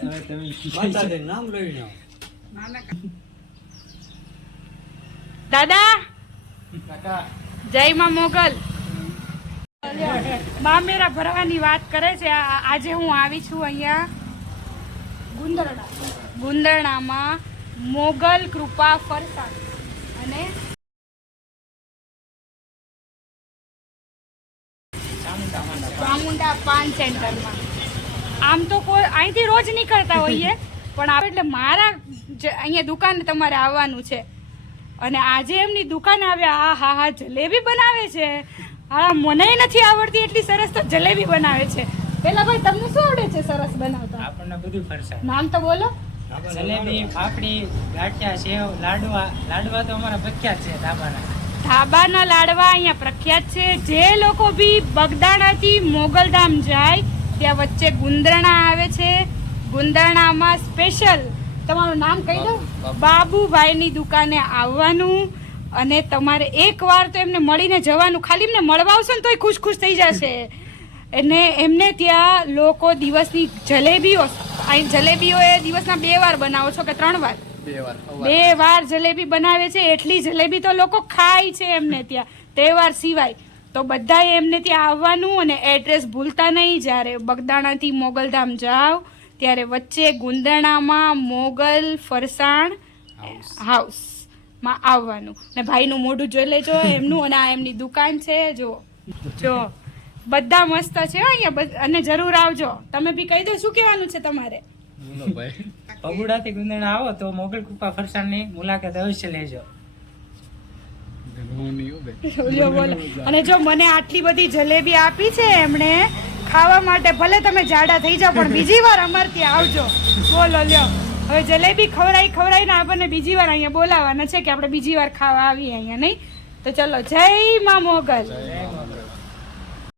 હવે તમે નામ લઈને આવો. દાદા! કાકા. જય માં મોગલ. મામેરા ભરવાની વાત કરે છે. આજે હું આવી છું અહીંયા. ગુંદરણા ગુંદરણામાં મોગલ કૃપા ફરતા અને ચામુંડા પાન સેન્ટરમાં. આમ તો કોઈ અહીંથી રોજ નીકળતા હોઈએ. પણ આપણે એટલે મારા અહીંયા દુકાને તમારે આવવાનું છે. અને આજે એમની દુકાને આવ્યા આ હા હા જલેબી બનાવે છે. હા મને નથી આવડતી એટલી સરસ તો જલેબી બનાવે છે. પેલા ભાઈ તમને શું આવડે છે સરસ બનાવતા? આપણને બધું ફરસાણ. નામ તો બોલો. જલેબી ફાફડી ગાંઠિયા સેવ લાડવા. લાડવા તો અમારા પ્રખ્યાત છે ધાબાના. ધાબાના લાડવા અહીંયા પ્રખ્યાત છે. જે લોકો બી બગદાણાથી મોગલધામ જાય ત્યાં વચ્ચે ગુંદરણા આવે છે. ગુંદરણામાં સ્પેશિયલ તમારું નામ કહી દો. બાબુભાઈની દુકાને આવવાનું અને તમારે એકવાર તો એમને મળીને જવાનું. ખાલી એમને મળવા આવશો ને તોય ખુશ ખુશ થઈ જશે. એને એમને ત્યાં લોકો દિવસની જલેબીઓ અહીં જલેબીઓ એ દિવસના બે વાર બનાવો છો કે ત્રણ વાર? બે વાર જલેબી બનાવે છે. એટલી જલેબી તો લોકો ખાય છે એમને ત્યાં. તહેવાર સિવાય. તો બધાએ એમને ત્યાં આવવાનું અને એડ્રેસ ભૂલતા નહીં. જ્યારે બગદાણાથી મોગલધામ જાઓ ત્યારે વચ્ચે ગુંદાણામાં મોગલ ફરસાણ હાઉસમાં આવવાનું. ને ભાઈનું મોઢું જોઈ લેજો એમનું અને આ એમની દુકાન છે જો જો બધા મસ્ત છે હો અહીંયા અને જરૂર આવજો. તમે બી કહી દો શું કહેવાનું છે તમારે? પગુડાથી ગુંદાણા આવો તો મોગલ કૃપા ફરસાણની મુલાકાત અવશ્ય લેજો. અને જો મને આટલી બધી જલેબી આપી છે એમણે ખાવા માટે ભલે તમે જાડા થઈ જાઓ પણ બીજી વાર અમારે ત્યાં આવજો. બોલો લ્યો. હવે જલેબી ખવડાઈ ખવડાઈને આપણને બીજી વાર અહીંયા બોલાવવાના છે કે આપણે બીજી વાર ખાવા આવીએ અહીંયા નહીં? તો ચલો જય મા મોગલ.